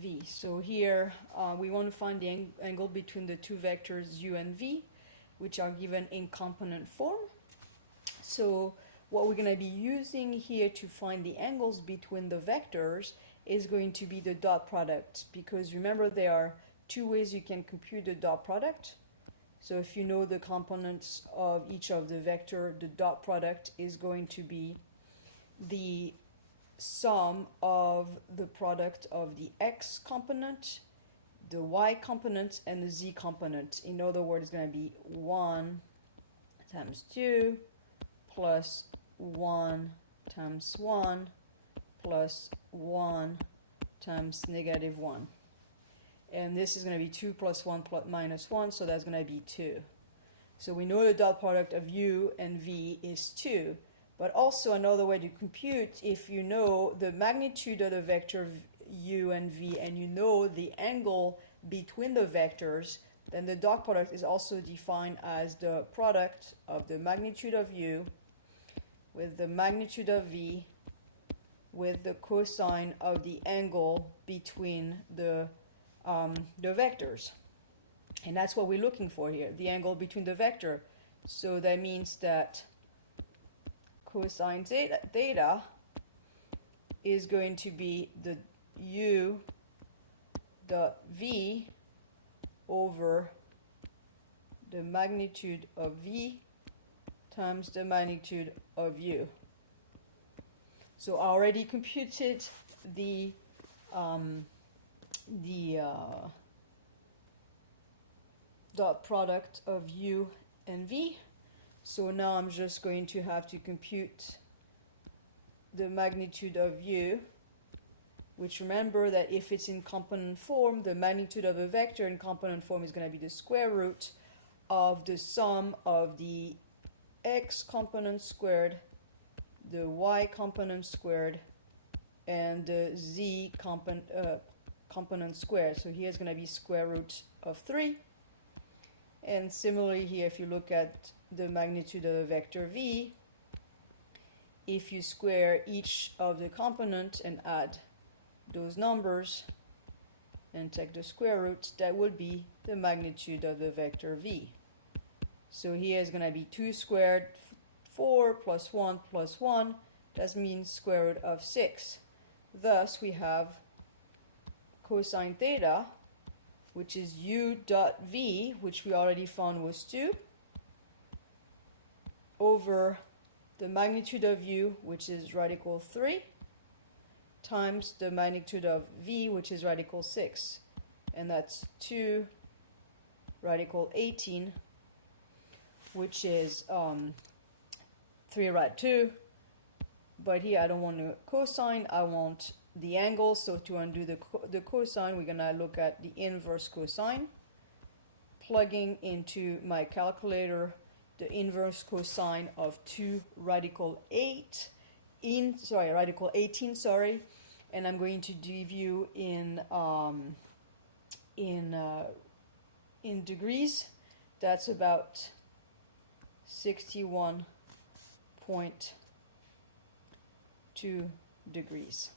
v. So here we want to find the angle between the two vectors u and v, which are given in component form. So what we're going to be using here to find the angles between the vectors is going to be the dot product, because remember there are two ways you can compute the dot product. So if you know the components of each of the vector, the dot product is going to be the sum of the product of the x component, the y component, and the z component. In other words, it's going to be 1 times 2 plus 1 times 1 plus 1 times negative 1. And this is going to be 2 plus 1 plus minus 1, so that's going to be 2. So we know the dot product of u and v is 2. But also another way to compute, if you know the magnitude of the vector u and v and you know the angle between the vectors, then the dot product is also defined as the product of the magnitude of u with the magnitude of v with the cosine of the angle between the vectors. And that's what we're looking for here, the angle between the vector. So that means that cosine theta is going to be the u dot v over the magnitude of v times the magnitude of u. So I already computed the dot product of u and v. So now I'm just going to have to compute the magnitude of u, which remember that if it's in component form, the magnitude of a vector in component form is going to be the square root of the sum of the x component squared, the y component squared, and the z component squared. So here it's going to be square root of 3. And similarly here, if you look at the magnitude of a vector v, if you square each of the components and add those numbers and take the square root, that would be the magnitude of the vector v. So here is going to be 2 squared, 4 plus 1 plus 1, that means square root of 6. Thus we have cosine theta, which is u dot v, which we already found was 2, over the magnitude of u, which is radical 3, times the magnitude of v, which is radical 6. And that's 2 radical 18, which is 3 rad 2. But here I don't want a cosine, I want the angle. So to undo the cosine, we're going to look at the inverse cosine. Plugging into my calculator the inverse cosine of 2 radical 18, and I'm going to give you in degrees. That's about 61.2 degrees.